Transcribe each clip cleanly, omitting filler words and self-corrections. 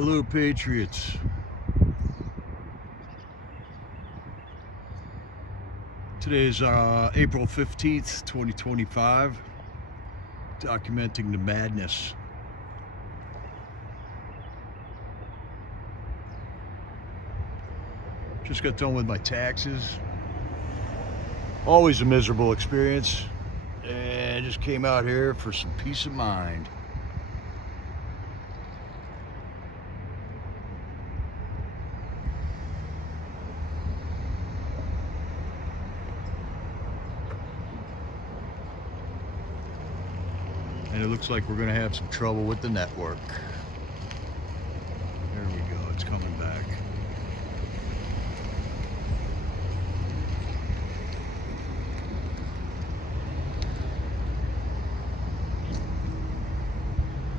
Hello, Patriots. Today is April 15th, 2025. Documenting the madness. Just got done with my taxes. Always a miserable experience. And just came out here for some peace of mind. And it looks like we're going to have some trouble with the network. There we go, it's coming back.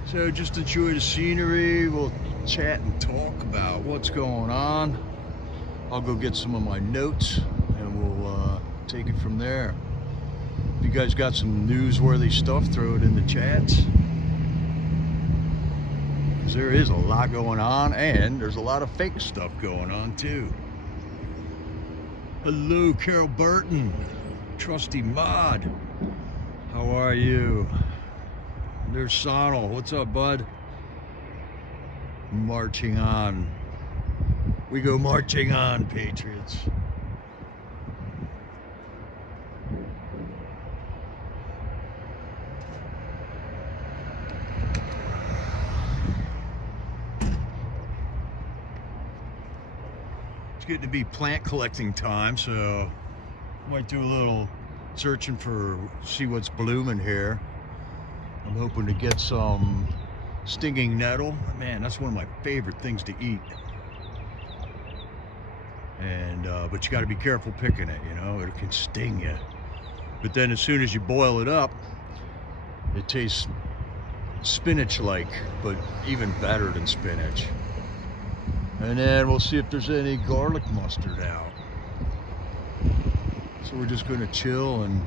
So just enjoy the scenery. We'll chat and talk about what's going on. I'll go get some of my notes and we'll take it from there. If you guys got some newsworthy stuff, throw it in the chats. Because there is a lot going on, and there's a lot of fake stuff going on too. Hello, Carol Burton, Trusty Mod. How are you? There's Sonal. What's up, bud? Marching on. We go marching on, Patriots. Getting to be plant collecting time, so might do a little searching for see what's blooming here. I'm hoping to get some stinging nettle. Man, that's one of my favorite things to eat. And but you got to be careful picking it, you know, it can sting you. But then as soon as you boil it up, it tastes spinach-like, but even better than spinach. And then we'll see if there's any garlic mustard out. So we're just gonna chill and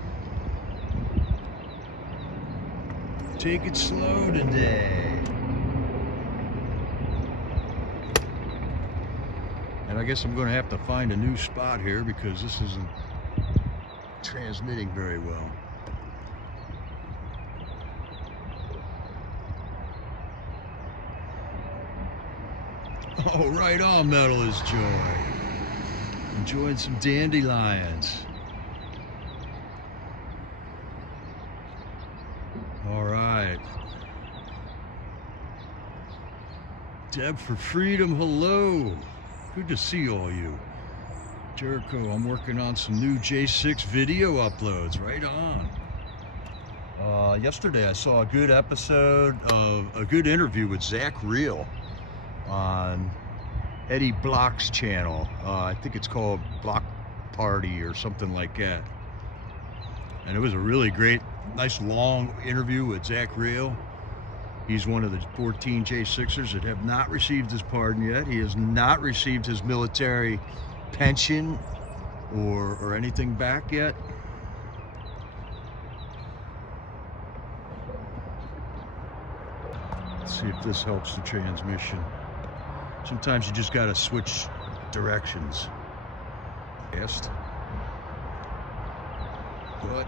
take it slow today. And I guess I'm gonna have to find a new spot here because this isn't transmitting very well. Oh, right on, Metal is Joy. Enjoying some dandelions. All right. Deb for Freedom, hello. Good to see all you. Jericho, I'm working on some new J6 video uploads. Right on. Yesterday I saw a good episode of a good interview with Zach Reel on Eddie Block's channel. I think it's called Block Party or something like that. And it was a really great, nice long interview with Zach Reel. He's one of the 14 J6ers that have not received his pardon yet. He has not received his military pension or anything back yet. Let's see if this helps the transmission. Sometimes you just gotta switch directions. But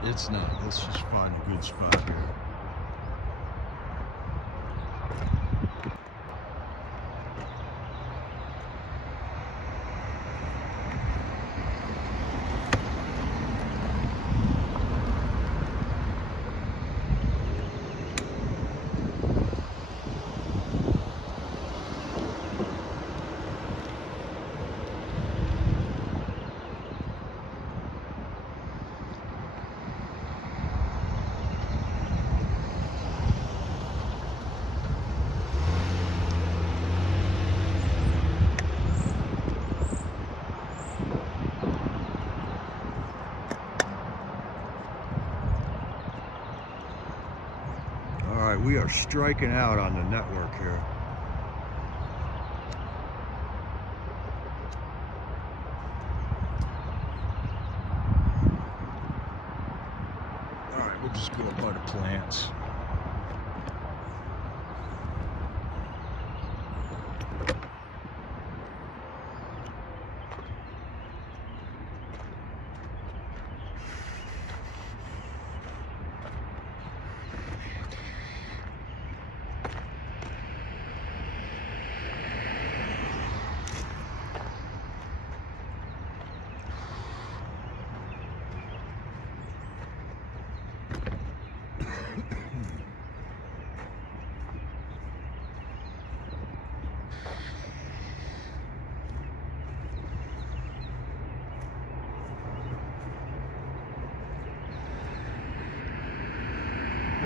it's not. Let's just find a good spot here. We are striking out on the network here. All right, we'll just go up by the plants.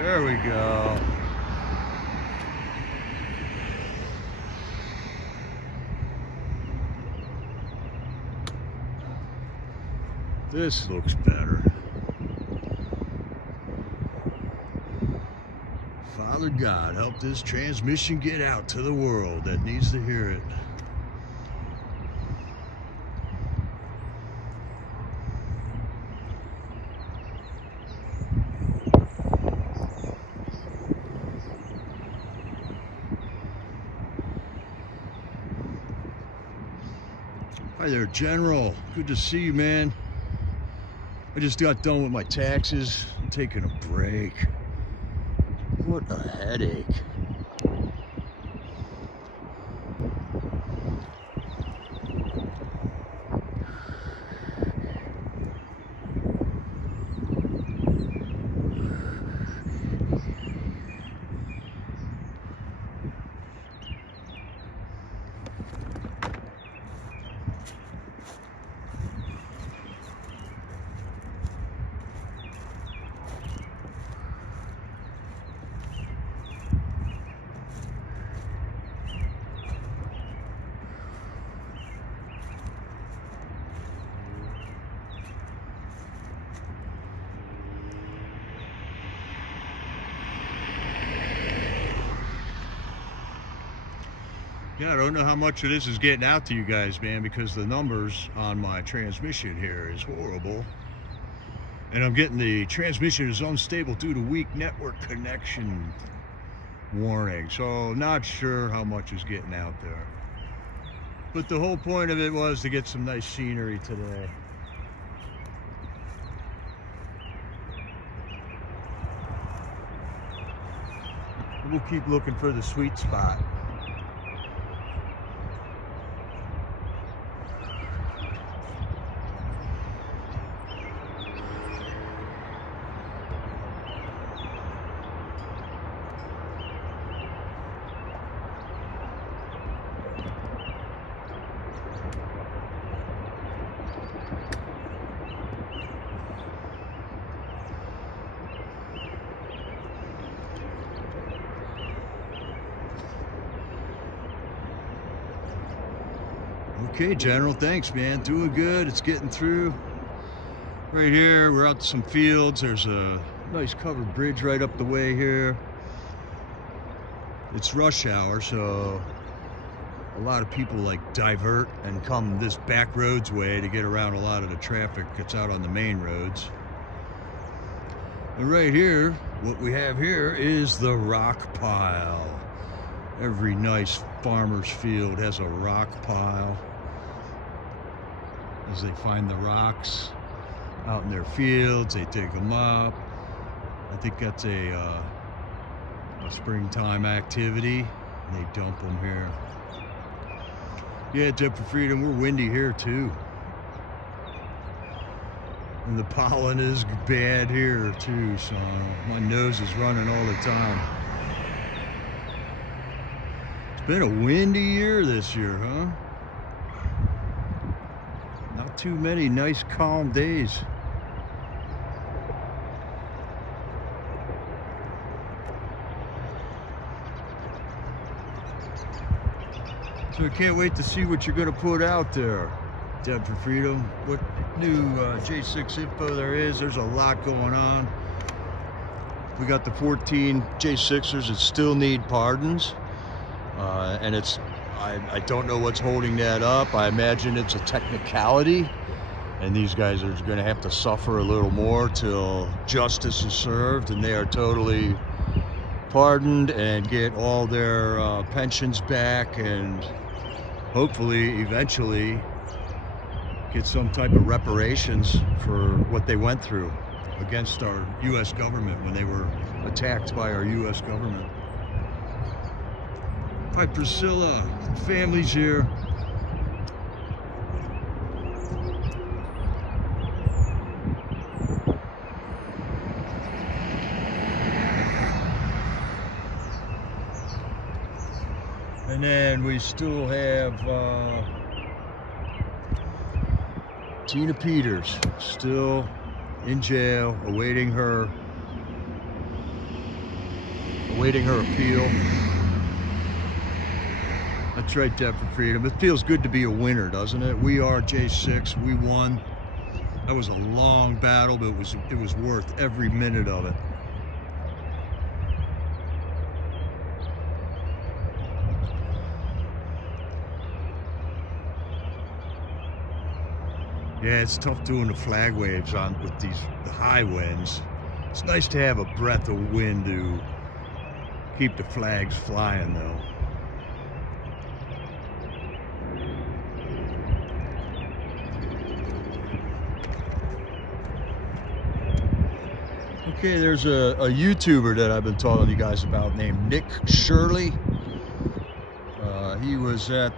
There we go. This looks better. Father God, help this transmission get out to the world that needs to hear it. Hi there, General. Good to see you, man. I just got done with my taxes. I'm taking a break. What a headache. Yeah, I don't know how much of this is getting out to you guys, man, because the numbers on my transmission here is horrible. And I'm getting the transmission is unstable due to weak network connection warning. So not sure how much is getting out there. But the whole point of it was to get some nice scenery today. We'll keep looking for the sweet spot. Okay, General, thanks, man. Doing good. It's getting through. Right here, we're out to some fields. There's a nice covered bridge right up the way here. It's rush hour, so a lot of people like divert and come this back roads way to get around a lot of the traffic that's out on the main roads. And right here, what we have here is the rock pile. Every nice farmer's field has a rock pile. As they find the rocks out in their fields, they dig them up. I think that's a springtime activity. They dump them here. Yeah, Dead for Freedom, we're windy here too. And the pollen is bad here too, so my nose is running all the time. It's been a windy year this year, huh? Not too many nice calm days. So I can't wait to see what you're gonna put out there, Dead for Freedom. What new J6 info there is. There's a lot going on. We got the 14 J6ers that still need pardons. And I don't know what's holding that up. I imagine it's a technicality, and these guys are going to have to suffer a little more till justice is served and they are totally pardoned and get all their pensions back, and hopefully eventually get some type of reparations for what they went through against our U.S. government when they were attacked by our U.S. government. Hi, Priscilla. Family's here. And then we still have Tina Peters still in jail awaiting her awaiting her appeal. That's right, Debt for Freedom. It feels good to be a winner, doesn't it? We are J6. We won. That was a long battle, but it was worth every minute of it. Yeah, it's tough doing the flag waves with the high winds. It's nice to have a breath of wind to keep the flags flying, though. Okay, there's a YouTuber that I've been telling you guys about named Nick Shirley. He was at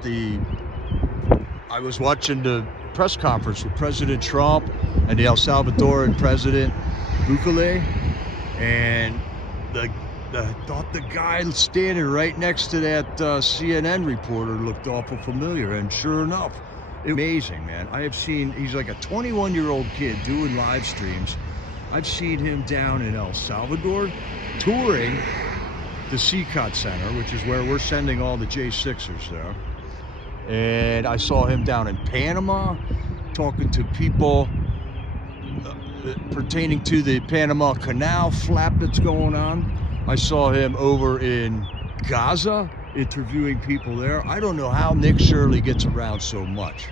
I was watching the press conference with President Trump and the El Salvadoran President Bukele, and thought the guy standing right next to that CNN reporter looked awful familiar, and sure enough, it was amazing, man. He's like a 21-year-old kid doing live streams. I've seen him down in El Salvador touring the CCOT Center, which is where we're sending all the J6ers there. And I saw him down in Panama talking to people pertaining to the Panama Canal flap that's going on. I saw him over in Gaza interviewing people there. I don't know how Nick Shirley gets around so much.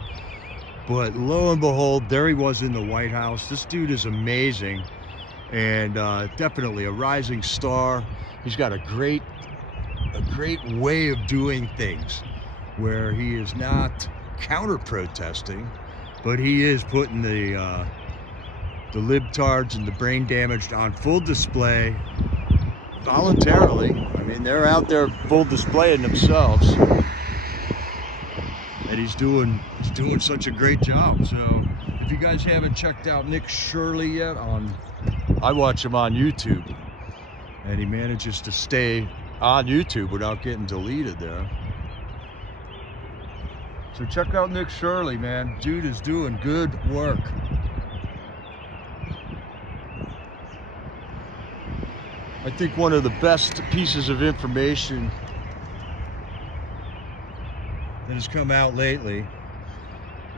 But lo and behold, there he was in the White House. This dude is amazing, and definitely a rising star. He's got a great way of doing things, where he is not counter-protesting, but he is putting the libtards and the brain damaged on full display voluntarily. I mean, they're out there full displaying themselves. And he's doing such a great job. So if you guys haven't checked out Nick Shirley yet, I watch him on YouTube, and he manages to stay on YouTube without getting deleted there. So check out Nick Shirley, man. Dude is doing good work. I think one of the best pieces of information that has come out lately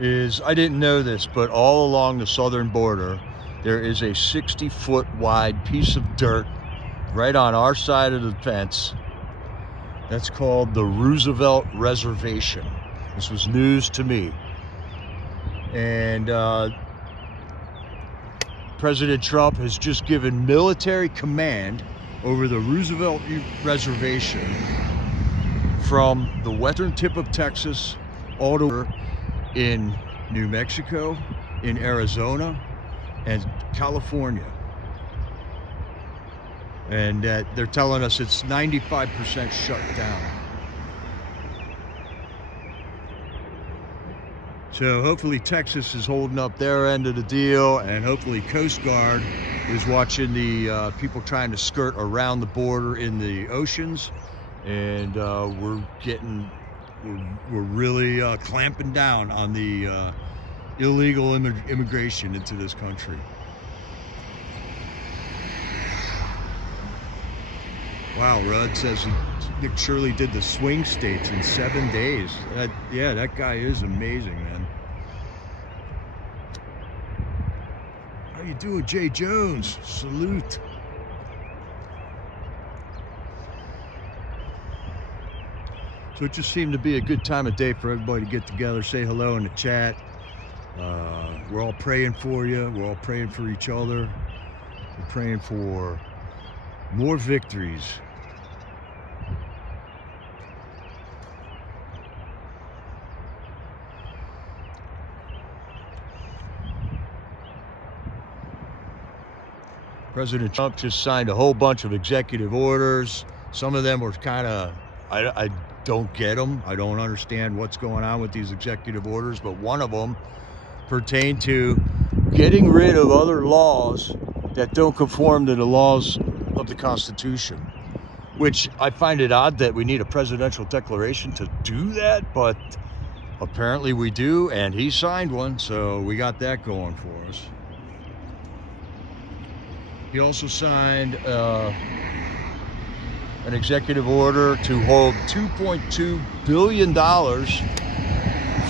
is, I didn't know this, but all along the southern border, there is a 60-foot wide piece of dirt right on our side of the fence that's called the Roosevelt Reservation. This was news to me. And President Trump has just given military command over the Roosevelt Reservation from the western tip of Texas all the way in New Mexico, in Arizona, and California. And they're telling us it's 95% shut down. So hopefully Texas is holding up their end of the deal, and hopefully Coast Guard is watching the people trying to skirt around the border in the oceans. And we're really clamping down on the illegal immigration into this country. Wow, Rudd says Nick Shirley did the swing states in 7 days. Yeah, that guy is amazing, man. How you doing, Jay Jones? Salute. So it just seemed to be a good time of day for everybody to get together, say hello in the chat. We're all praying for you. We're all praying for each other. We're praying for more victories. President Trump just signed a whole bunch of executive orders. Some of them were kind of, I don't get them. I don't understand what's going on with these executive orders, but one of them pertained to getting rid of other laws that don't conform to the laws of the Constitution, which I find it odd that we need a presidential declaration to do that, but apparently we do, and he signed one, so we got that going for us. He also signed an executive order to hold $2.2 billion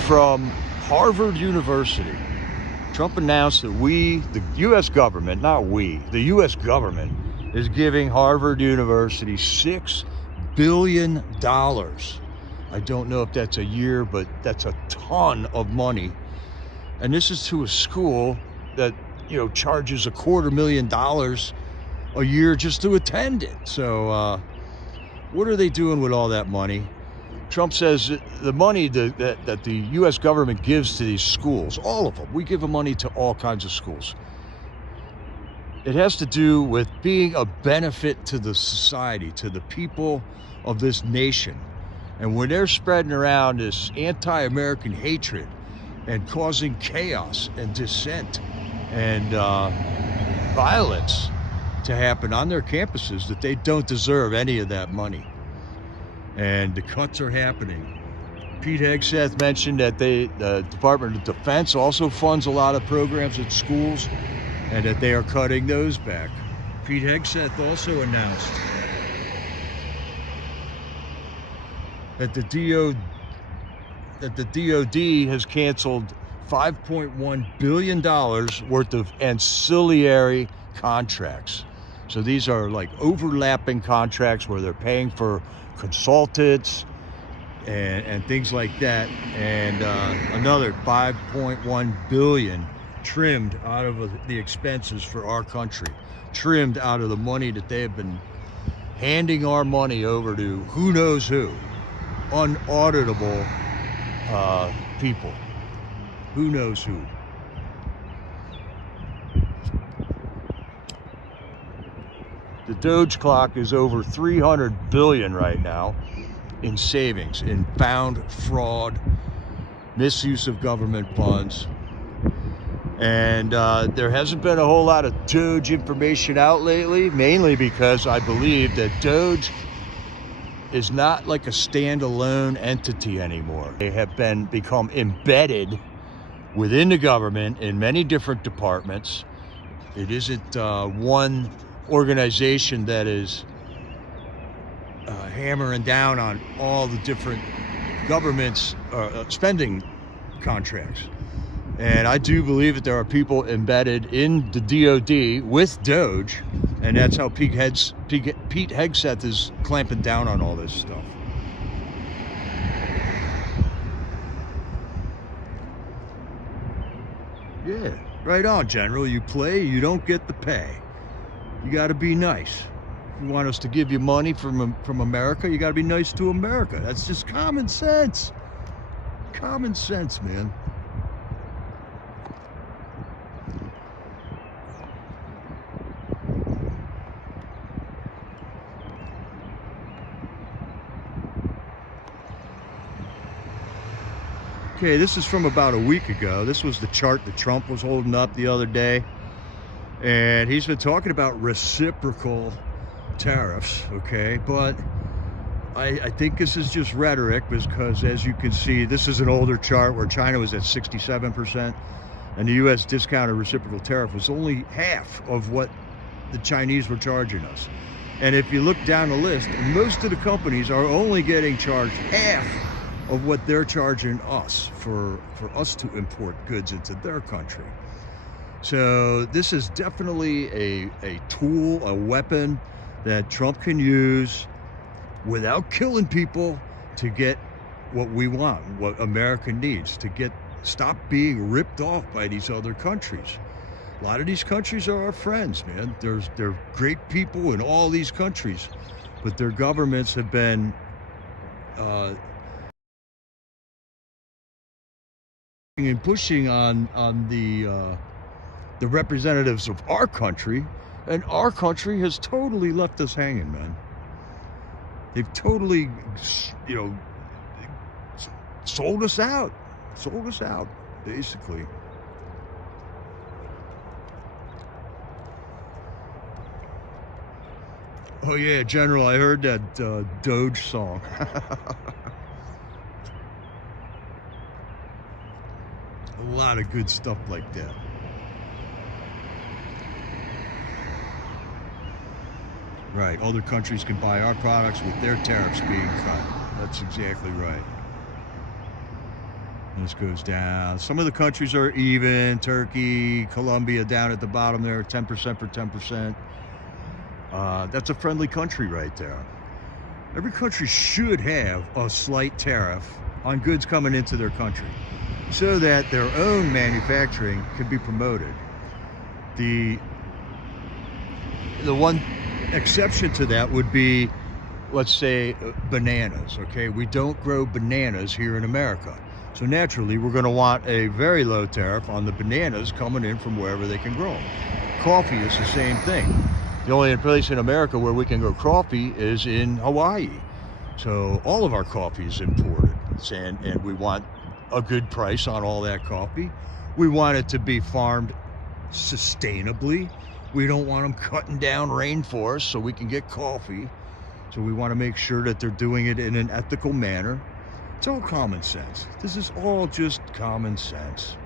from Harvard University. Trump announced that the U.S. government, not we, the U.S. government is giving Harvard University $6 billion. I don't know if that's a year, but that's a ton of money. And this is to a school that, charges $250,000 a year just to attend it. So what are they doing with all that money? Trump says the money that the U.S. government gives to these schools, all of them, we give money to all kinds of schools. It has to do with being a benefit to the society, to the people of this nation. And when they're spreading around this anti-American hatred and causing chaos and dissent and violence to happen on their campuses, that they don't deserve any of that money. And the cuts are happening. Pete Hegseth mentioned that the Department of Defense also funds a lot of programs at schools and that they are cutting those back. Pete Hegseth also announced that the DOD has canceled $5.1 billion worth of ancillary contracts. So these are like overlapping contracts where they're paying for consultants and things like that. And another $5.1 billion trimmed out of the expenses for our country, trimmed out of the money that they have been handing our money over to who knows who, unauditable people, who knows who. The Doge clock is over 300 billion right now in savings, in found fraud, misuse of government funds. And there hasn't been a whole lot of Doge information out lately, mainly because I believe that Doge is not like a standalone entity anymore. They have become embedded within the government in many different departments. It isn't one organization that is hammering down on all the different government's spending contracts. And I do believe that there are people embedded in the DOD with Doge, and that's how Pete Hegseth is clamping down on all this stuff. Yeah, right on, General. You play, you don't get the pay. You got to be nice. If you want us to give you money from America, you got to be nice to America. That's just common sense. Common sense, man. Okay, this is from about a week ago. This was the chart that Trump was holding up the other day. And he's been talking about reciprocal tariffs, okay? But I think this is just rhetoric because, as you can see, this is an older chart where China was at 67% and the U.S. discounted reciprocal tariff was only half of what the Chinese were charging us. And if you look down the list, most of the companies are only getting charged half of what they're charging us for us to import goods into their country. So this is definitely a tool, a weapon that Trump can use without killing people to get what we want, what America needs, to stop being ripped off by these other countries. A lot of these countries are our friends, man. They're great people in all these countries, but their governments have been and pushing on the representatives of our country, and our country has totally left us hanging, man. They've totally, sold us out, basically. Oh yeah, General, I heard that Doge song. A lot of good stuff like that. Right. Other countries can buy our products with their tariffs being cut. That's exactly right. And this goes down. Some of the countries are even. Turkey, Colombia down at the bottom there, 10% for 10%. That's a friendly country right there. Every country should have a slight tariff on goods coming into their country so that their own manufacturing can be promoted. The one exception to that would be, let's say, bananas, okay? We don't grow bananas here in America. So naturally, we're going to want a very low tariff on the bananas coming in from wherever they can grow them. Coffee is the same thing. The only place in America where we can grow coffee is in Hawaii. So all of our coffee is imported, and we want a good price on all that coffee. We want it to be farmed sustainably. We don't want them cutting down rainforests so we can get coffee. So we want to make sure that they're doing it in an ethical manner. It's all common sense. This is all just common sense.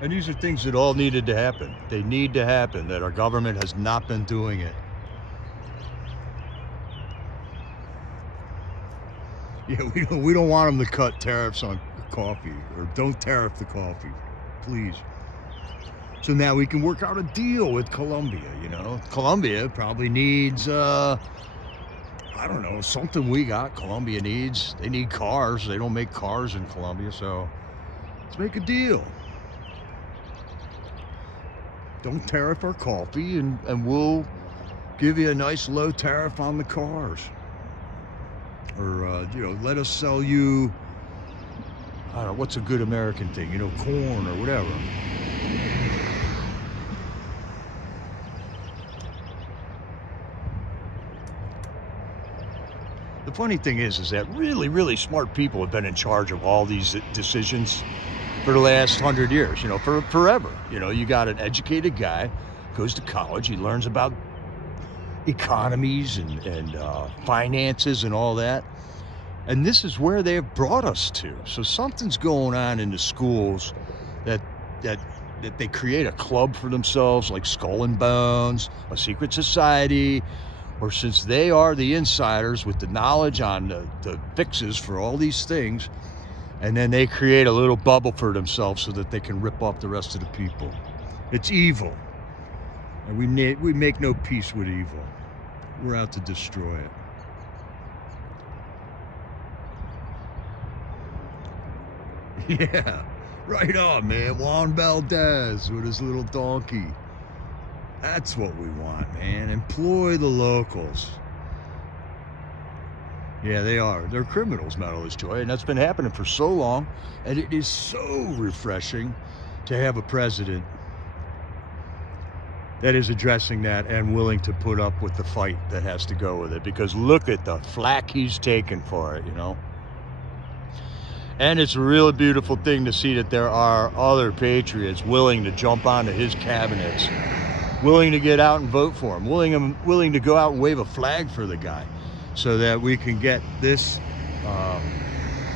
And these are things that all needed to happen. They need to happen, that our government has not been doing it. Yeah, we don't want them to cut tariffs on coffee, or don't tariff the coffee, please. So now we can work out a deal with Colombia, you know. Colombia probably needs, I don't know, something we got Colombia needs. They need cars. They don't make cars in Colombia, so let's make a deal. Don't tariff our coffee, and we'll give you a nice low tariff on the cars. Or, you know, let us sell you, I don't know, what's a good American thing? You know, corn or whatever. The funny thing is that really, really smart people have been in charge of all these decisions for the last 100 years, you know, for forever. You know, you got an educated guy, goes to college, he learns about economies and finances and all that. And this is where they have brought us to. So something's going on in the schools that they create a club for themselves, like Skull and Bones, a secret society, or since they are the insiders with the knowledge on the fixes for all these things, and then they create a little bubble for themselves so that they can rip off the rest of the people. It's evil. And we make no peace with evil. We're out to destroy it. Yeah, right on, man. Juan Valdez with his little donkey. That's what we want, man. Employ the locals. Yeah, they are. They're criminals, Metalist Joy, and that's been happening for so long. And it is so refreshing to have a president that is addressing that and willing to put up with the fight that has to go with it. Because look at the flack he's taken for it, you know. And it's a really beautiful thing to see that there are other patriots willing to jump onto his cabinets, willing to get out and vote for him, willing to go out and wave a flag for the guy, so that we can get this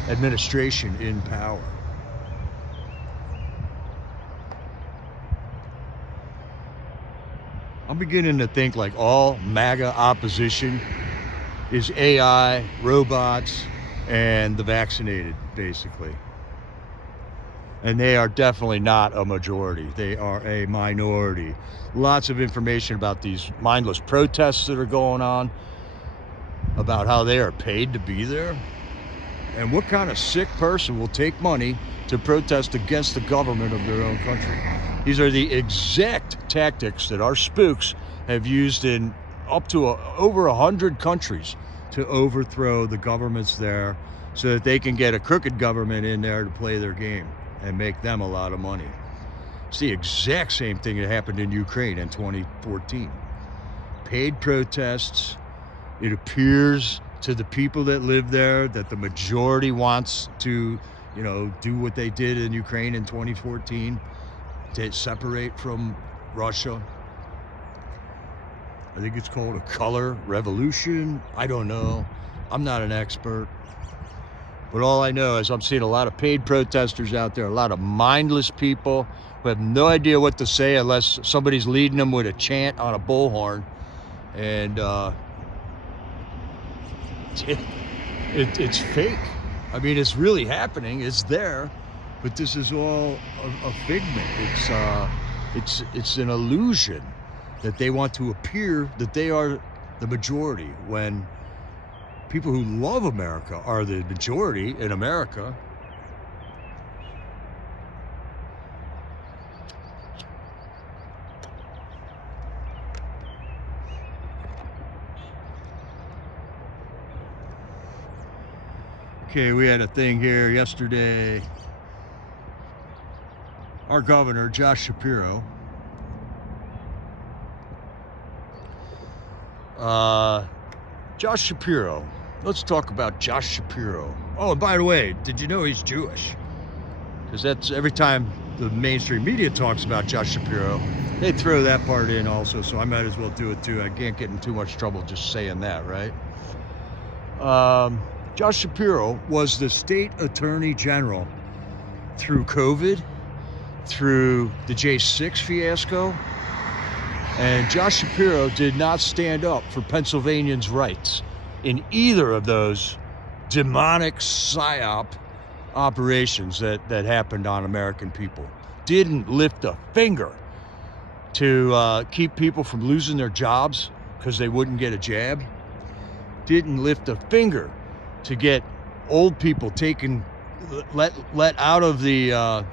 administration in power. I'm beginning to think like all MAGA opposition is AI, robots, and the vaccinated, basically. And they are definitely not a majority. They are a minority. Lots of information about these mindless protests that are going on. about how they are paid to be there? And what kind of sick person will take money to protest against the government of their own country? These are the exact tactics that our spooks have used in up to over 100 countries to overthrow the governments there so that they can get a crooked government in there to play their game and make them a lot of money. It's the exact same thing that happened in Ukraine in 2014. Paid protests. It appears to the people that live there that the majority wants to, do what they did in Ukraine in 2014, to separate from Russia. I think it's called a color revolution. I don't know. I'm not an expert. But all I know is I'm seeing a lot of paid protesters out there, a lot of mindless people who have no idea what to say unless somebody's leading them with a chant on a bullhorn. And it's fake. I mean, it's really happening. It's there, but this is all a figment. It's an illusion that they want to appear that they are the majority when people who love America are the majority in America. Okay, we had a thing here yesterday. Our governor, Josh Shapiro, Josh Shapiro. Let's talk about Josh Shapiro. Oh, and by the way, did you know he's Jewish? Because that's every time the mainstream media talks about Josh Shapiro, they throw that part in also, so I might as well do it too. I can't get in too much trouble just saying that, right? Josh Shapiro was the state attorney general through COVID, through the J6 fiasco, and Josh Shapiro did not stand up for Pennsylvanians' rights in either of those demonic psyop operations that happened on American people. Didn't lift a finger to keep people from losing their jobs because they wouldn't get a jab. Didn't lift a finger to get old people taken, let out of the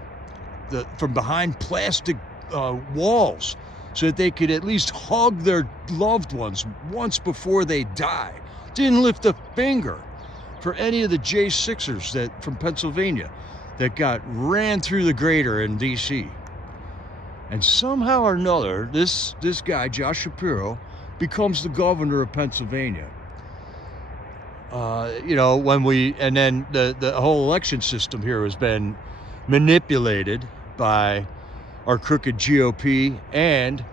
from behind plastic walls so that they could at least hug their loved ones once before they die. Didn't lift a finger for any of the J6ers from Pennsylvania that got ran through the grater in D.C. And somehow or another, this guy, Josh Shapiro, becomes the governor of Pennsylvania. And then the whole election system here has been manipulated by our crooked GOP and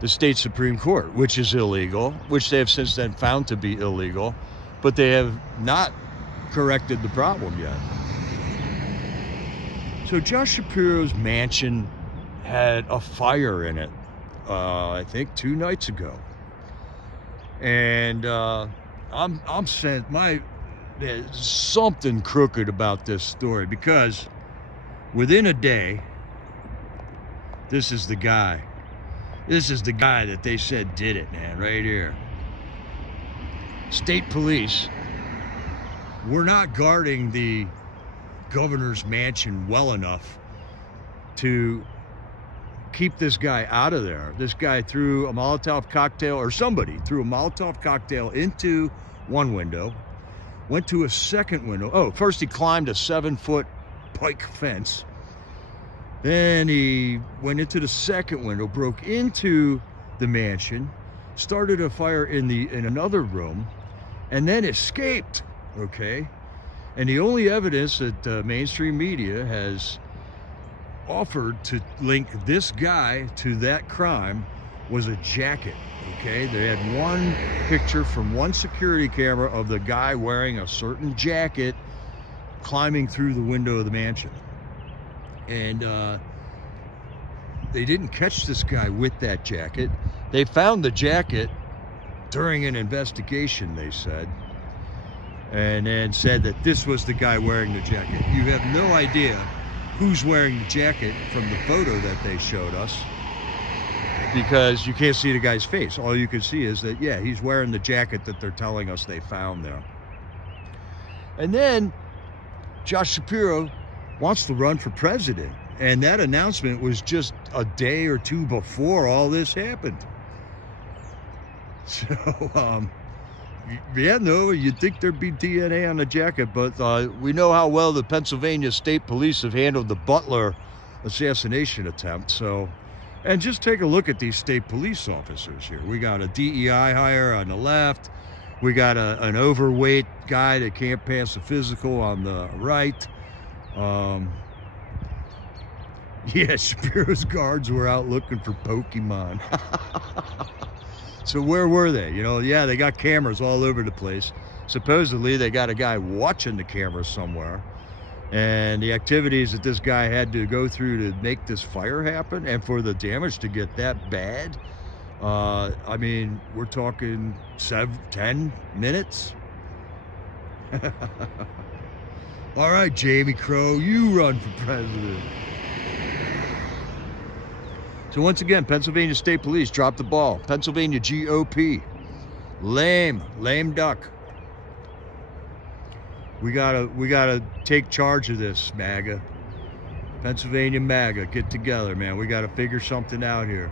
the state Supreme Court, which is illegal, which they have since then found to be illegal, but they have not corrected the problem yet. So Josh Shapiro's mansion had a fire in it, I think 2 nights ago. And I'm saying there's something crooked about this story, because within a day, this is the guy. This is the guy that they said did it, man, right here. State police were not guarding the governor's mansion well enough to keep this guy out of there. This guy threw a Molotov cocktail, or somebody threw a Molotov cocktail into one window, went to a second window. Oh, first he climbed a 7-foot pike fence. Then he went into the second window, broke into the mansion, started a fire in another room, and then escaped, okay? And the only evidence that mainstream media has offered to link this guy to that crime was a jacket, okay? They had one picture from one security camera of the guy wearing a certain jacket climbing through the window of the mansion. And they didn't catch this guy with that jacket. They found the jacket during an investigation, they said, and then said that this was the guy wearing the jacket. You have no idea who's wearing the jacket from the photo that they showed us. because you can't see the guy's face. All you can see is that, yeah, he's wearing the jacket that they're telling us they found there. And then Josh Shapiro wants to run for president. And that announcement was just a day or two before all this happened. So, yeah, no, you'd think there'd be DNA on the jacket, but we know how well the Pennsylvania State Police have handled the Butler assassination attempt. So, and just take a look at these state police officers here. We got a DEI hire on the left. We got an overweight guy that can't pass a physical on the right. Yeah, Shapiro's guards were out looking for Pokemon. So where were they? You know, yeah, they got cameras all over the place. Supposedly they got a guy watching the cameras somewhere. And the activities that this guy had to go through to make this fire happen and for the damage to get that bad, I mean, we're talking 10 minutes. All right, Jamie Crow, you run for president. So once again, Pennsylvania State Police dropped the ball. Pennsylvania GOP, lame duck. We gotta take charge of this, MAGA. Pennsylvania MAGA, get together, man. We gotta figure something out here.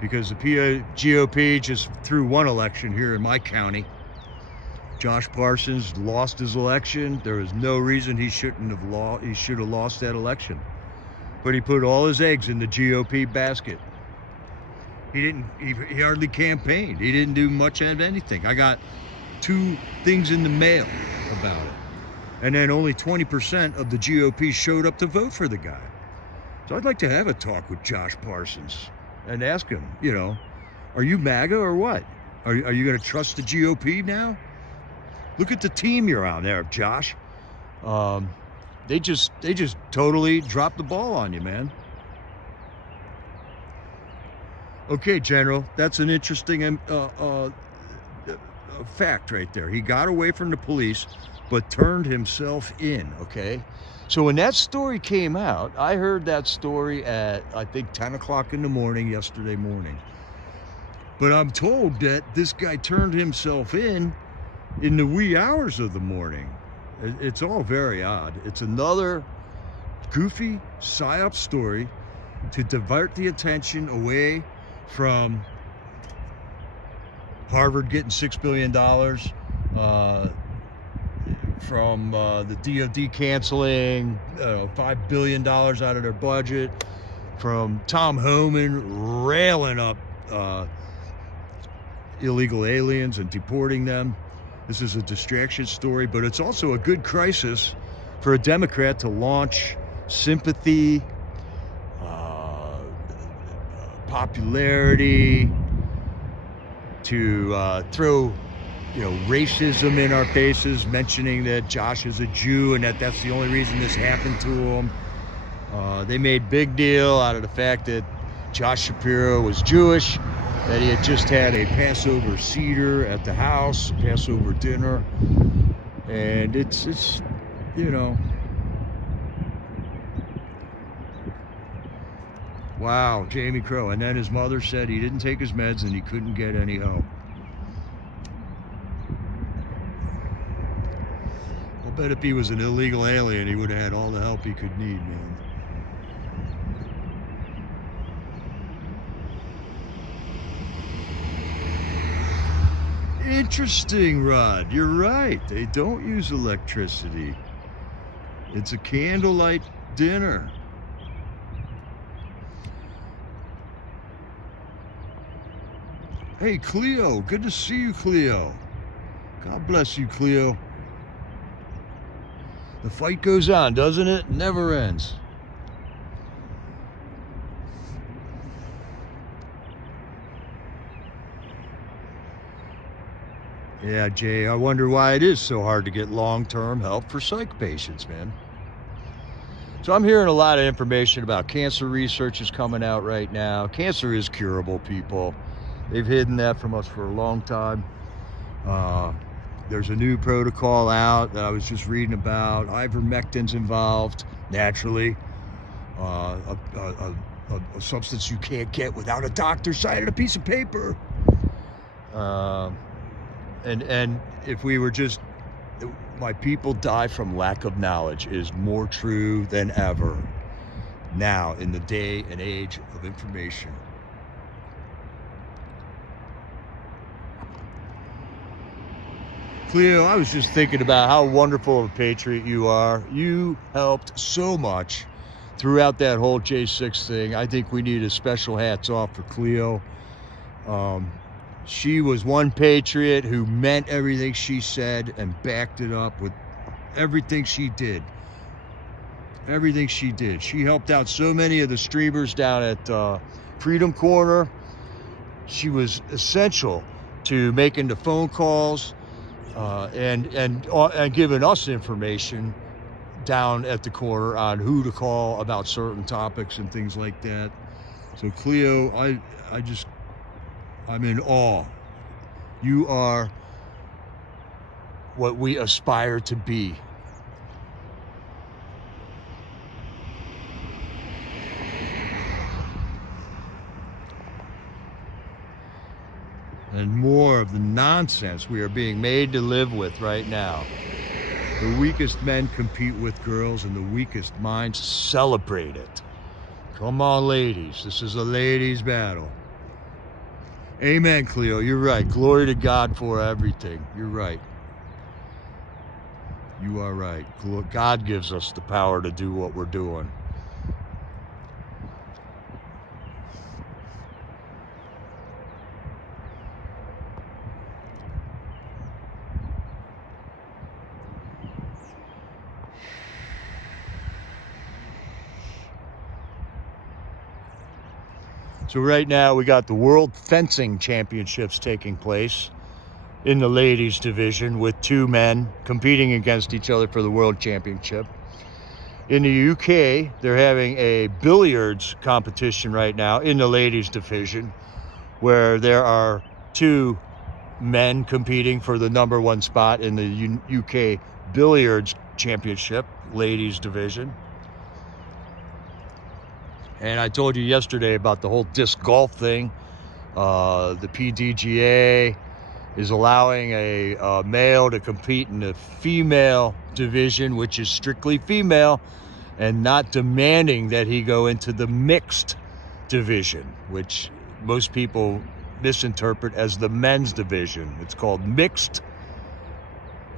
Because the GOP just threw one election here in my county. Josh Parsons lost his election. There was no reason he shouldn't have lost. He should have lost that election. But he put all his eggs in the GOP basket. He hardly campaigned. He didn't do much of anything. I got 2 things in the mail about it. And then only 20% of the GOP showed up to vote for the guy. So I'd like to have a talk with Josh Parsons and ask him, you know, are you MAGA or what? Are you going to trust the GOP now? Look at the team you're on there, Josh. They just totally dropped the ball on you, man. Okay, General, that's an interesting fact right there. He got away from the police, but turned himself in, okay? So when that story came out, I heard that story at, I think, 10 o'clock in the morning yesterday morning. But I'm told that this guy turned himself in the wee hours of the morning. It's all very odd. It's another goofy psyop story to divert the attention away from Harvard getting $6 billion, from the DOD canceling $5 billion out of their budget, from Tom Homan railing up illegal aliens and deporting them. This is a distraction story, but it's also a good crisis for a Democrat to launch sympathy, popularity, to throw, you know, racism in our faces, mentioning that Josh is a Jew and that's the only reason this happened to him. They made big deal out of the fact that Josh Shapiro was Jewish, that he had just had a Passover Seder at the house, Passover dinner, and it's you know, wow, Jamie Crow. And then his mother said he didn't take his meds and he couldn't get any help. I'll bet if he was an illegal alien, he would have had all the help he could need, man. Interesting, Rod. You're right. They don't use electricity. It's a candlelight dinner. Hey, Cleo. Good to see you, Cleo. God bless you, Cleo. The fight goes on, doesn't it? Never ends. Yeah, Jay, I wonder why it is so hard to get long-term help for psych patients, man. So I'm hearing a lot of information about cancer research is coming out right now. Cancer is curable, people. They've hidden that from us for a long time. There's a new protocol out that I was just reading about. Ivermectin's involved, naturally. A a substance you can't get without a doctor signing a piece of paper. And if we were just, my people die from lack of knowledge is more true than ever now in the day and age of information. Cleo, I was just thinking about how wonderful of a patriot you are. You helped so much throughout that whole J6 thing. I think we need a special hats off for Cleo. She was one patriot who meant everything she said and backed it up with everything she did. Everything she did. She helped out so many of the streamers down at Freedom Corner. She was essential to making the phone calls and giving us information down at the corner on who to call about certain topics and things like that. So Cleo, I'm in awe. You are what we aspire to be. And more of the nonsense we are being made to live with right now. The weakest men compete with girls and the weakest minds celebrate it. Come on, ladies. This is a ladies' battle. Amen, Cleo. You're right. Glory to God for everything. You're right. You are right. God gives us the power to do what we're doing. So right now we got the World Fencing Championships taking place in the ladies division with two men competing against each other for the World Championship. In the UK, they're having a billiards competition right now in the ladies division where there are two men competing for the #1 spot in the UK Billiards Championship ladies division. And I told you yesterday about the whole disc golf thing. The PDGA is allowing a male to compete in the female division, which is strictly female, and not demanding that he go into the mixed division, which most people misinterpret as the men's division. It's called mixed,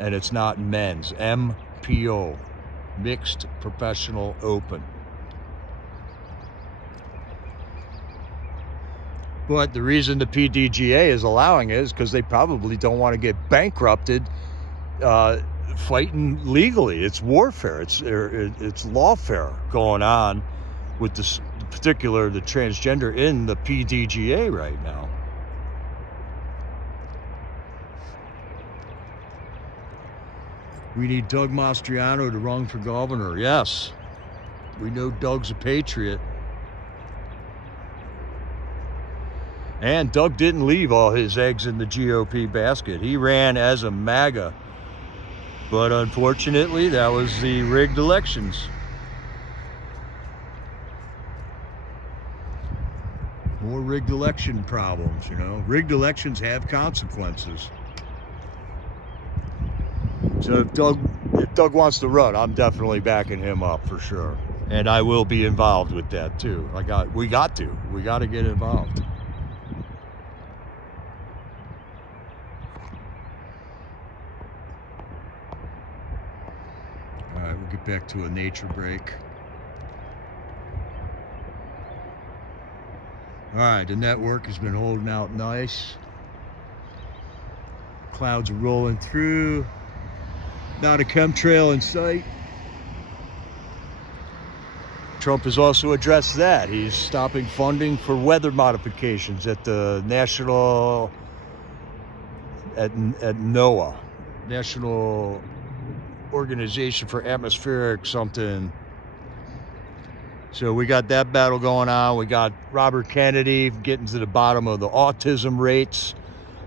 and it's not men's. MPO, Mixed Professional Open. But the reason the PDGA is allowing it is because they probably don't want to get bankrupted fighting legally. It's warfare. It's lawfare going on with the transgender in the PDGA right now. We need Doug Mastriano to run for governor. Yes, we know Doug's a patriot. And Doug didn't leave all his eggs in the GOP basket. He ran as a MAGA. But unfortunately, that was the rigged elections. More rigged election problems, you know. Rigged elections have consequences. So if Doug wants to run, I'm definitely backing him up for sure. And I will be involved with that too. We got to get involved. All right, we'll get back to a nature break. All right, the network has been holding out nice. Clouds are rolling through. Not a chemtrail in sight. Trump has also addressed that. He's stopping funding for weather modifications at the NOAA, National Organization for Atmospheric something. So we got that battle going on. We got Robert Kennedy getting to the bottom of the autism rates.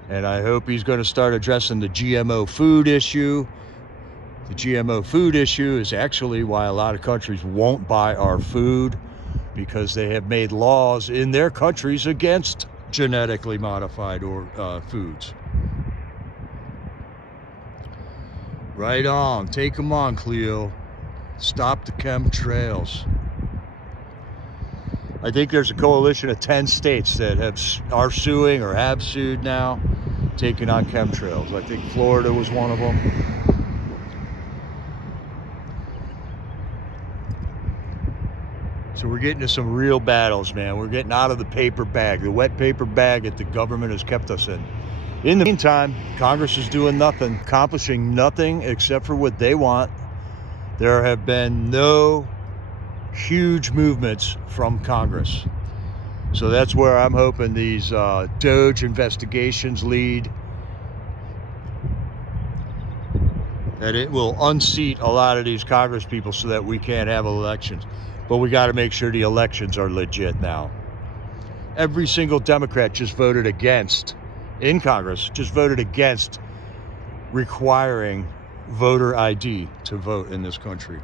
And I hope he's going to start addressing the GMO food issue. The GMO food issue is actually why a lot of countries won't buy our food. because they have made laws in their countries against genetically modified foods. Right on. Take them on, Cleo. Stop the chemtrails. I think there's a coalition of 10 states that are suing or have sued now, taking on chemtrails. I think Florida was one of them. So we're getting to some real battles, man. We're getting out of the paper bag, the wet paper bag that the government has kept us in. In the meantime, Congress is doing nothing, accomplishing nothing except for what they want. There have been no huge movements from Congress. So that's where I'm hoping these DOJ investigations lead. That it will unseat a lot of these Congress people so that we can't have elections. But we got to make sure the elections are legit now. Every single Democrat just voted against, in Congress, just voted against requiring voter ID to vote in this country.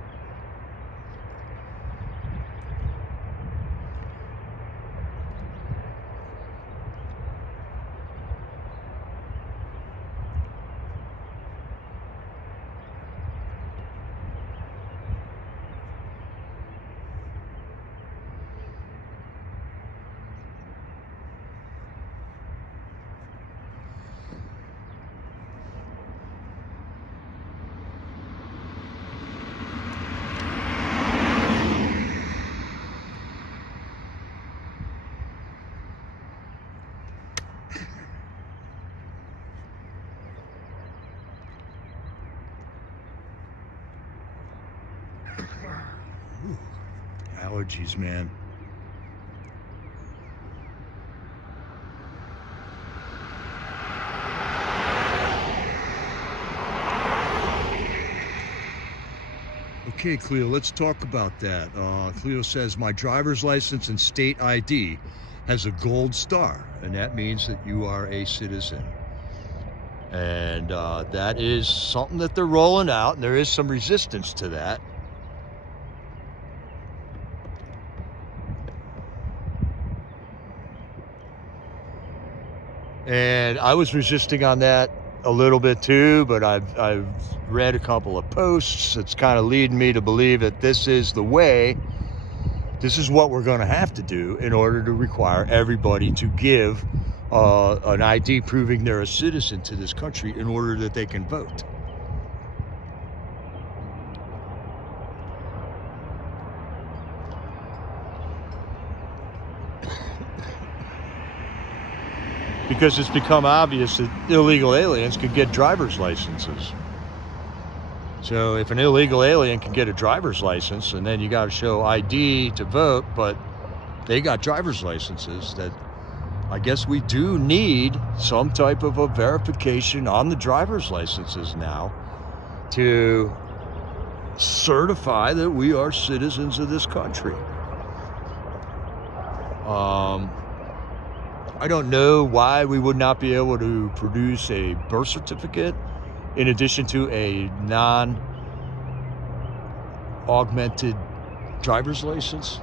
Allergies, man. Okay, Cleo, let's talk about that. Cleo says, my driver's license and state ID has a gold star, and that means that you are a citizen. And that is something that they're rolling out, and there is some resistance to that. And I was resisting on that a little bit too, but I've read a couple of posts that's kind of leading me to believe that this is the way, this is what we're going to have to do in order to require everybody to give an ID proving they're a citizen to this country in order that they can vote. Because it's become obvious that illegal aliens could get driver's licenses. So if an illegal alien can get a driver's license, and then you got to show ID to vote, but they got driver's licenses, that I guess we do need some type of a verification on the driver's licenses now to certify that we are citizens of this country. I don't know why we would not be able to produce a birth certificate in addition to a non-augmented driver's license.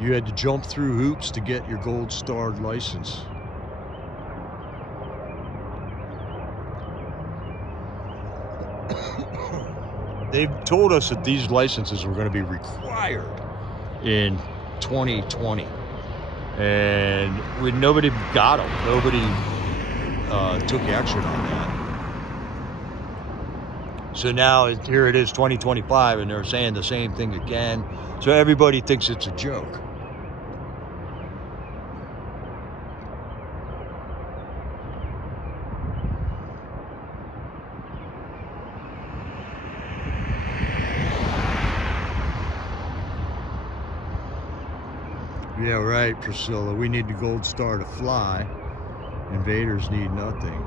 You had to jump through hoops to get your gold starred license. They've told us that these licenses were going to be required in 2020, and nobody got them. Nobody took action on that. So now here it is, 2025, and they're saying the same thing again. So everybody thinks it's a joke. Yeah, right, Priscilla. We need the gold star to fly. Invaders need nothing.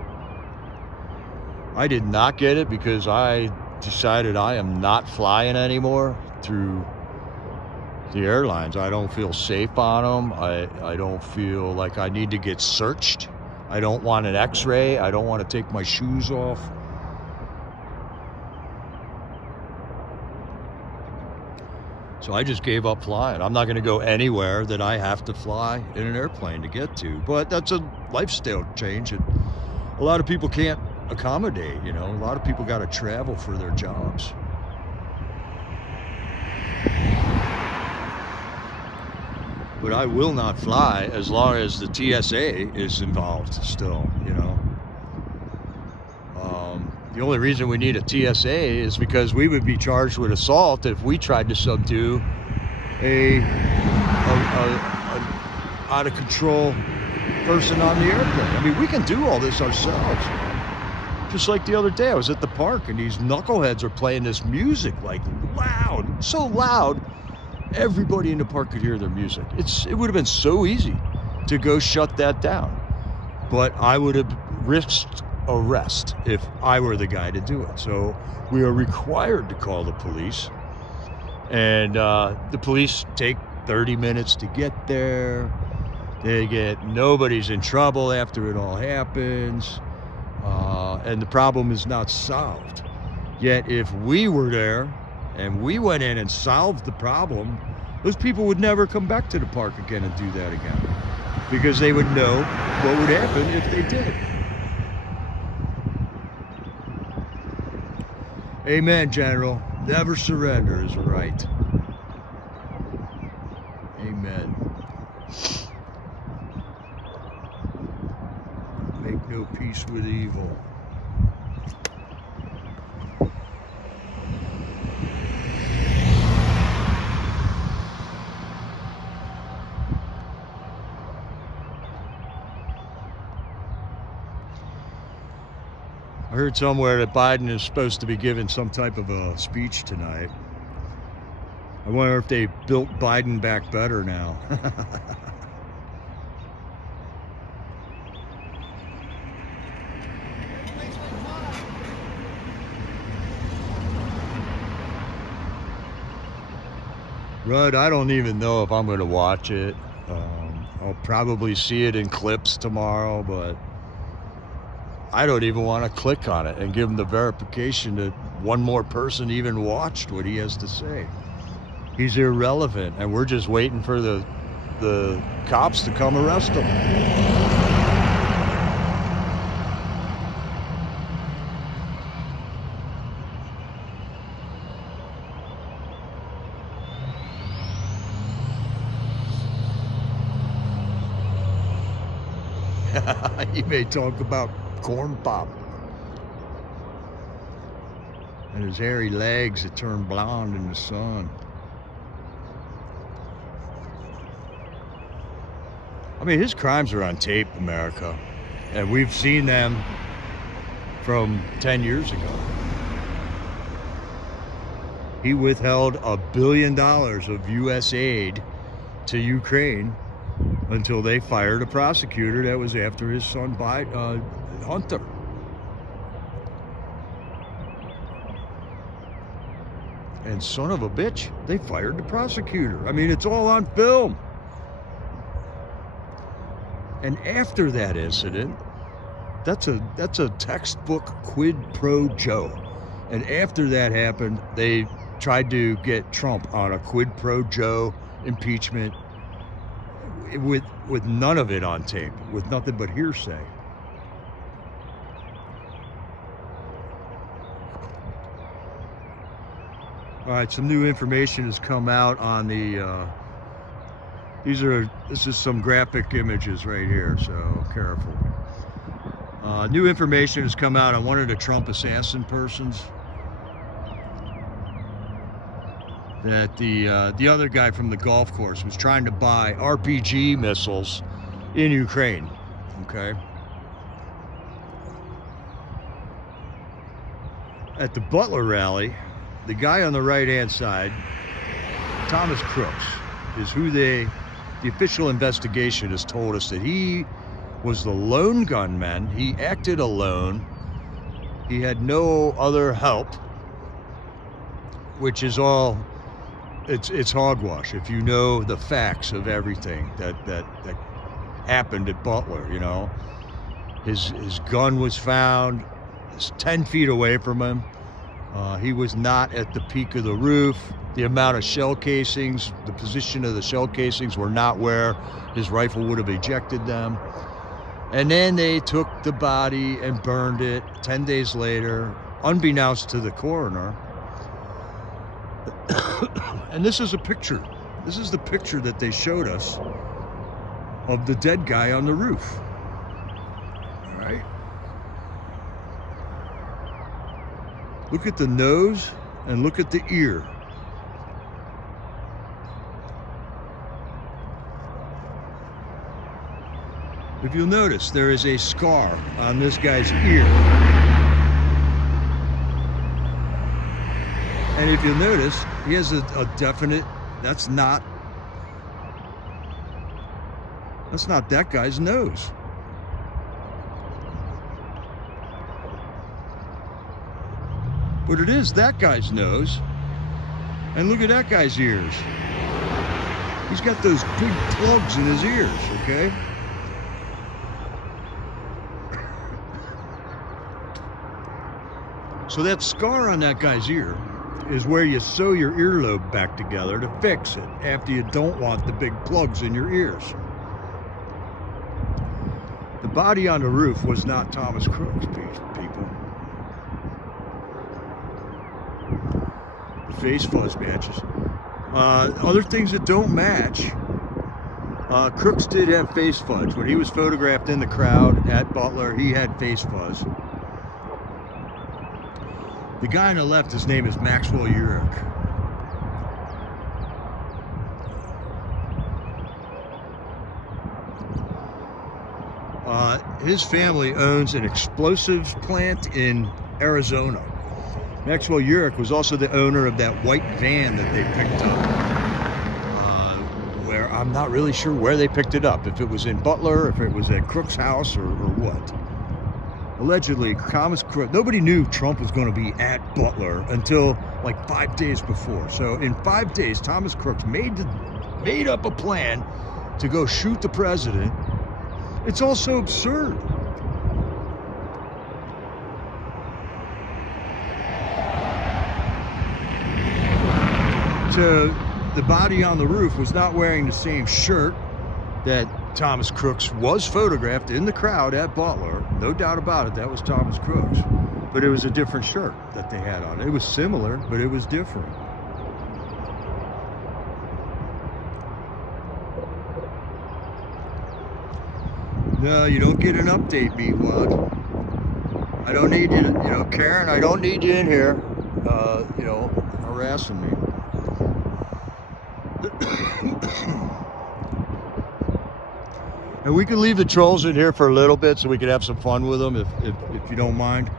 I did not get it because I decided I am not flying anymore through the airlines. I don't feel safe on them. I don't feel like I need to get searched. I don't want an x-ray. I don't want to take my shoes off. So I just gave up flying. I'm not going to go anywhere that I have to fly in an airplane to get to. But that's a lifestyle change that a lot of people can't accommodate, you know. A lot of people got to travel for their jobs. But I will not fly as long as the TSA is involved still, you know. The only reason we need a TSA is because we would be charged with assault if we tried to subdue a out of control person on the airplane. I mean, we can do all this ourselves. Just like the other day, I was at the park and these knuckleheads are playing this music like loud, so loud, everybody in the park could hear their music. It would have been so easy to go shut that down, but I would have risked arrest if I were the guy to do it. So we are required to call the police, and the police take 30 minutes to get there. Nobody's in trouble after it all happens, and the problem is not solved. Yet if we were there and we went in and solved the problem, those people would never come back to the park again and do that again, because they would know what would happen if they did. Amen, General. Never surrender is right. Amen. Make no peace with evil. I heard somewhere that Biden is supposed to be giving some type of a speech tonight. I wonder if they built Biden back better now. Rudd, I don't even know if I'm going to watch it. I'll probably see it in clips tomorrow, but I don't even want to click on it and give him the verification that one more person even watched what he has to say. He's irrelevant, and we're just waiting for the cops to come arrest him. He may talk about corn pop and his hairy legs that turn blonde in the sun. I mean, his crimes are on tape, America, and we've seen them from 10 years ago. He withheld $1 billion of U.S. aid to Ukraine until they fired a prosecutor that was after his son Hunter. And son of a bitch, they fired the prosecutor. I mean, it's all on film. And after that incident, that's a textbook quid pro Joe. And after that happened, they tried to get Trump on a quid pro Joe impeachment with none of it on tape, with nothing but hearsay. All right, some new information has come out on the, this is some graphic images right here, so careful. New information has come out on one of the Trump assassin persons. That the other guy from the golf course was trying to buy RPG missiles in Ukraine, okay? At the Butler rally, the guy on the right-hand side, Thomas Crooks, is who the official investigation has told us that he was the lone gunman. He acted alone. He had no other help, which is all, it's hogwash if you know the facts of everything that happened at Butler, you know. His gun was found 10 feet away from him. He was not at the peak of the roof. The amount of shell casings, the position of the shell casings were not where his rifle would have ejected them. And then they took the body and burned it 10 days later, unbeknownst to the coroner. And this is a picture. This is the picture that they showed us of the dead guy on the roof. All right. Look at the nose and look at the ear. If you'll notice, there is a scar on this guy's ear. And if you'll notice, he has a definite, that's not that guy's nose. But it is that guy's nose. And look at that guy's ears. He's got those big plugs in his ears, okay? So that scar on that guy's ear is where you sew your earlobe back together to fix it after you don't want the big plugs in your ears. The body on the roof was not Thomas Crooks, people. The face fuzz matches. Other things that don't match, Crooks did have face fuzz. When he was photographed in the crowd at Butler, he had face fuzz. The guy on the left, his name is Maxwell Urich. His family owns an explosives plant in Arizona. Maxwell Urich was also the owner of that white van that they picked up. Where I'm not really sure where they picked it up. If it was in Butler, if it was at Crooks' house, or what. Allegedly, Thomas Crooks, nobody knew Trump was going to be at Butler until like 5 days before. So in 5 days, Thomas Crooks made up a plan to go shoot the president. It's all so absurd. So the body on the roof was not wearing the same shirt that Thomas Crooks was photographed in the crowd at Butler. No doubt about it, that was Thomas Crooks. But it was a different shirt that they had on. It was similar, but it was different. No, you don't get an update, Meatwad. I don't need you, Karen, I don't need you in here, harassing me. And we can leave the trolls in here for a little bit so we can have some fun with them, if you don't mind.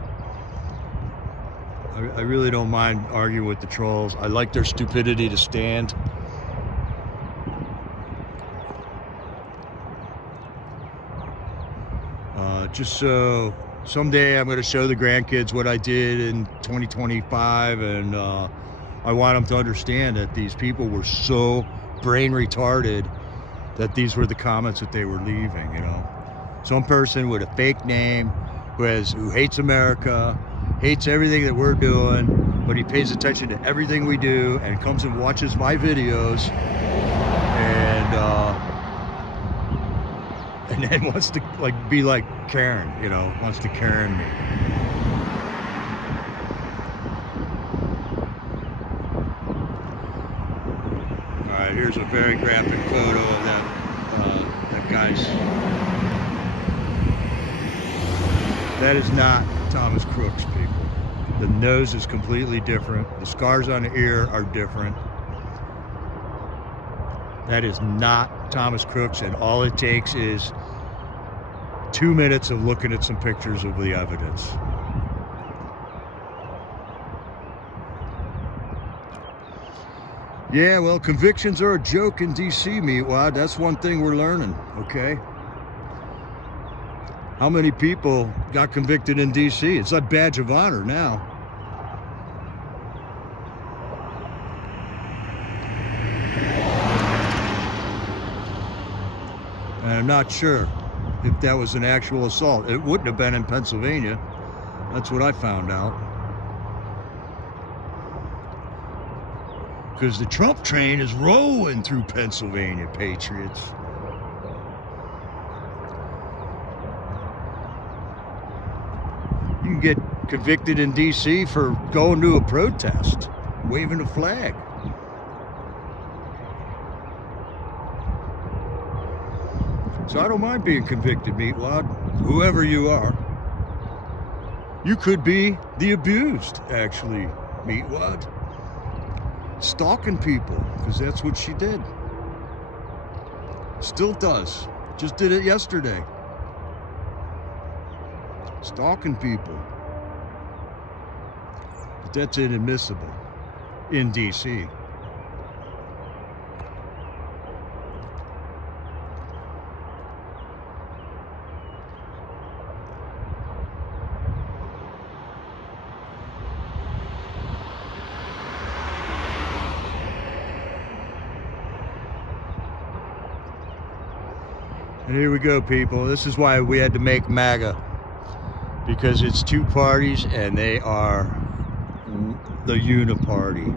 I really don't mind arguing with the trolls. I like their stupidity to stand. Just so someday I'm going to show the grandkids what I did in 2025, and I want them to understand that these people were so brain retarded that these were the comments that they were leaving, Some person with a fake name who hates America, hates everything that we're doing, but he pays attention to everything we do and comes and watches my videos and then wants to be like Karen, wants to Karen me. All right, here's a very graphic photo of that guy's. That is not Thomas Crooks, people. The nose is completely different. The scars on the ear are different. That is not Thomas Crooks, and all it takes is 2 minutes of looking at some pictures of the evidence. Yeah, well, convictions are a joke in D.C., Meatwad. That's one thing we're learning, okay? How many people got convicted in D.C.? It's a badge of honor now. And I'm not sure if that was an actual assault. It wouldn't have been in Pennsylvania. That's what I found out. because the Trump train is rolling through Pennsylvania, patriots. You can get convicted in D.C. for going to a protest, waving a flag. So I don't mind being convicted, Meatwad, whoever you are. You could be the abused, actually, Meatwad. Stalking people, because that's what she did. Still does. Just did it yesterday. Stalking people. But that's inadmissible in D.C. And here we go, people. This is why we had to make MAGA. Because it's two parties and they are the uniparty.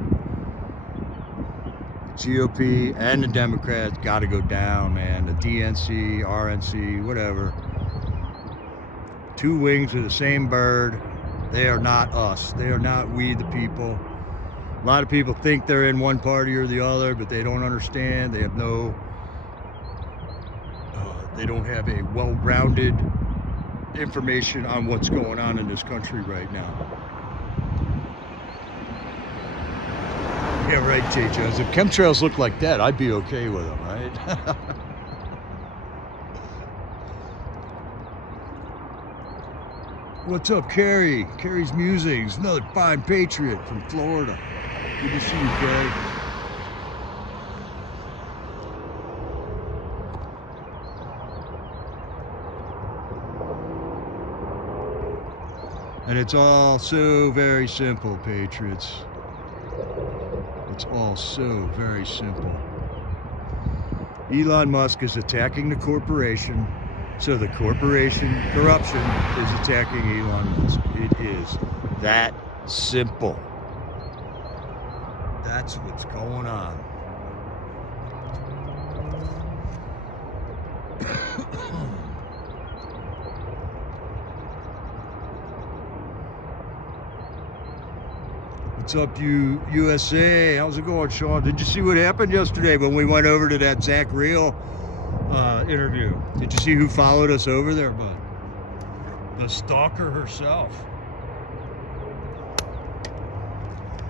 GOP and the Democrats got to go down, man. The DNC, RNC, whatever. Two wings of the same bird. They are not us. They are not we the people. A lot of people think they're in one party or the other, but they don't understand. They have no... they don't have a well-rounded information on what's going on in this country right now. Yeah, right, Jay Jones. If chemtrails look like that, I'd be okay with them, right? What's up, Carrie? Carrie's Musings, another fine patriot from Florida. Good to see you, Carrie. And it's all so very simple, patriots. It's all so very simple. Elon Musk is attacking the corporation, so the corporation corruption is attacking Elon Musk. It is that simple. That's what's going on. What's up, you USA? How's it going, Sean? Did you see what happened yesterday when we went over to that Zach Real interview? Did you see who followed us over there, bud? The stalker herself.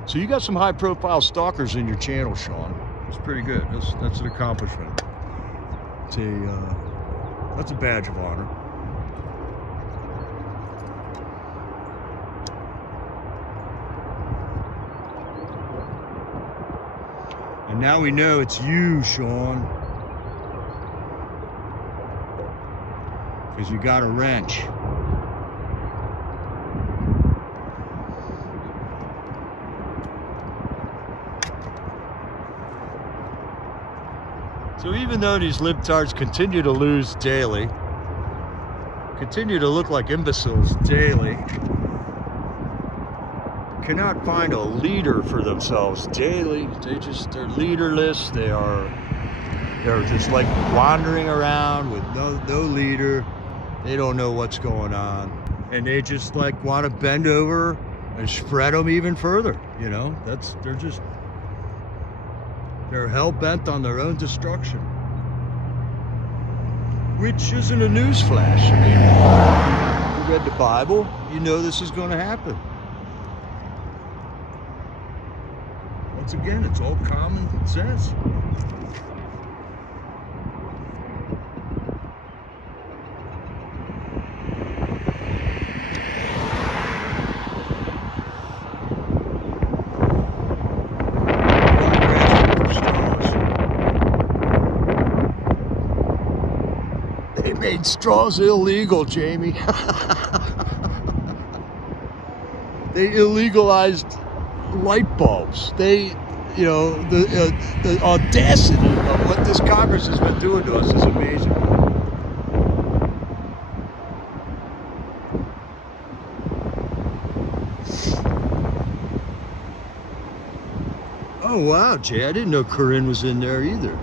So you got some high-profile stalkers in your channel, Sean. It's pretty good. That's an accomplishment. That's a badge of honor. And now we know it's you, Sean. Because you got a wrench. So even though these libtards continue to lose daily, continue to look like imbeciles daily, cannot find a leader for themselves daily. They're leaderless. They're just like wandering around with no leader. They don't know what's going on, and they just like want to bend over and spread them even further. You know, they're hell bent on their own destruction, which isn't a newsflash. I mean, you read the Bible, you know this is going to happen. Once again, it's all common sense. They made straws illegal, Jamie. They illegalized light bulbs. The audacity of what this Congress has been doing to us is amazing. Oh, wow, Jay. I didn't know Corinne was in there either.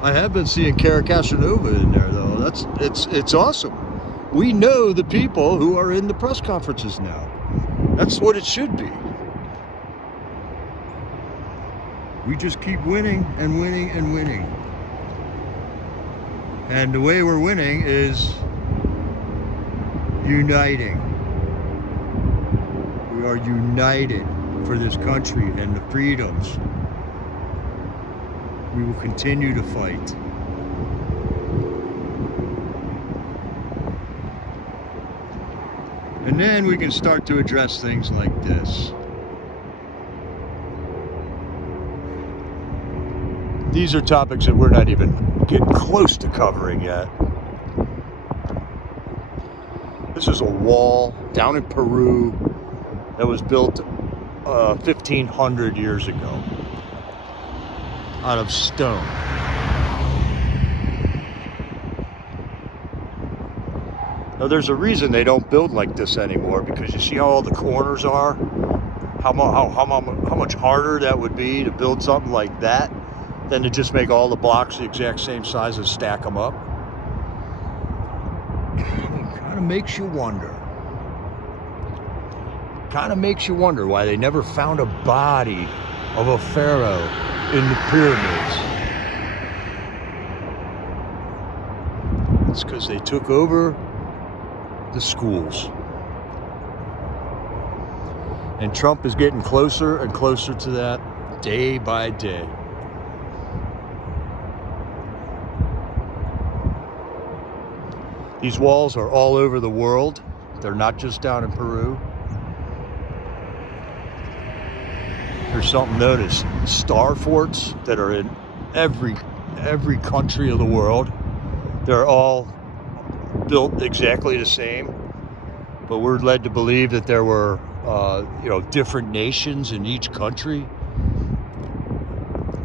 I have been seeing Kara Casanova in there, though. It's awesome. We know the people who are in the press conferences now. That's what it should be. We just keep winning and winning and winning. And the way we're winning is uniting. We are united for this country and the freedoms. We will continue to fight. And then we can start to address things like this. These are topics that we're not even getting close to covering yet. This is a wall down in Peru that was built 1,500 years ago out of stone. Now there's a reason they don't build like this anymore, because you see how all the corners are? How much harder that would be to build something like that than to just make all the blocks the exact same size and stack them up. It kind of makes you wonder. Kind of makes you wonder why they never found a body of a pharaoh in the pyramids. It's because they took over the schools. And Trump is getting closer and closer to that day by day. These walls are all over the world. They're not just down in Peru. There's something known as star forts that are in every country of the world. They're all built exactly the same, but we're led to believe that there were different nations in each country.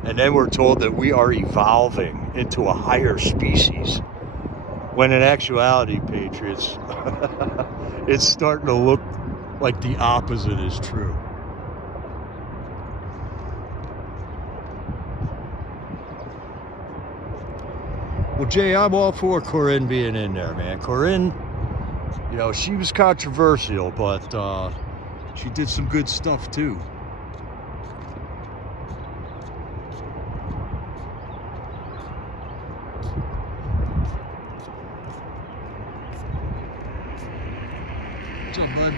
And then we're told that we are evolving into a higher species, when in actuality, Patriots, it's starting to look like the opposite is true. Well, Jay, I'm all for Corinne being in there, man. Corinne, she was controversial, but she did some good stuff too. What's up, bud?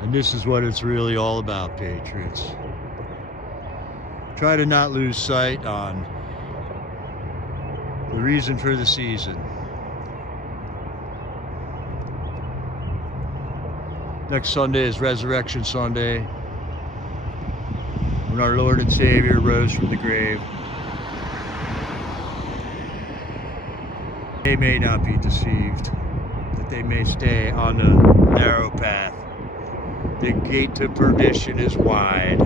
And this is what it's really all about, Patriots. Try to not lose sight on the reason for the season. Next Sunday is Resurrection Sunday, when our Lord and Savior rose from the grave. They may not be deceived, that they may stay on the narrow path. The gate to perdition is wide.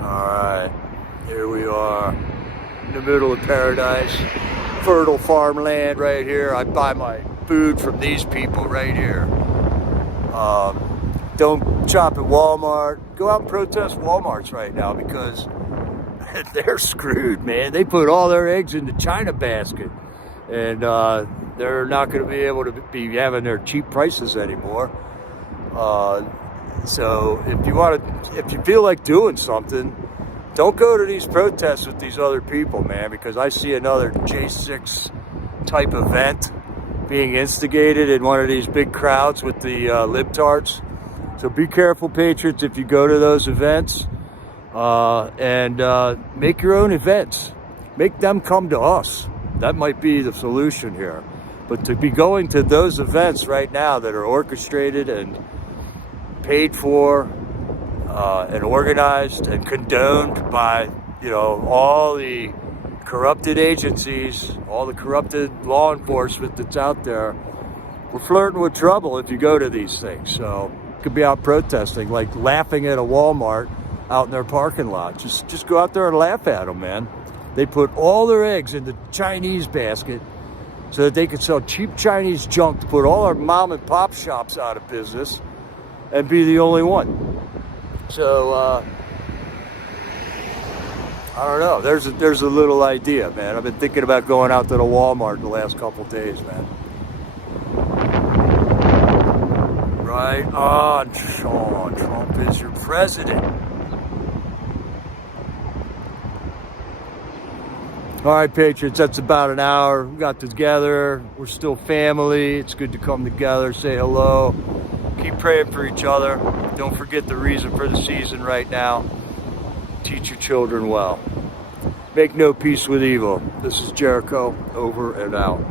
Alright, here we are in the middle of paradise, fertile farmland right here. I buy my food from these people right here. Don't shop at Walmart. Go out and protest Walmarts right now, because they're screwed, man. They put all their eggs in the China basket, and they're not going to be able to be having their cheap prices anymore. So if you feel like doing something, don't go to these protests with these other people, man, because I see another J6 type event being instigated in one of these big crowds with the libtards. So be careful, Patriots, if you go to those events, and make your own events. Make them come to us. That might be the solution here. But to be going to those events right now that are orchestrated and paid for and organized and condoned by, you know, all the corrupted agencies, all the corrupted law enforcement that's out there, we're flirting with trouble if you go to these things. So you could be out protesting, like laughing at a Walmart out in their parking lot. Just go out there and laugh at them, man. They put all their eggs in the Chinese basket so that they could sell cheap Chinese junk to put all our mom and pop shops out of business and be the only one. So, I don't know. There's a little idea, man. I've been thinking about going out to the Walmart the last couple days, man. Right on, Sean. Trump is your president. All right, Patriots, that's about an hour. We got together. We're still family. It's good to come together, say hello. Keep praying for each other. Don't forget the reason for the season right now. Teach your children well. Make no peace with evil. This is Jericho, over and out.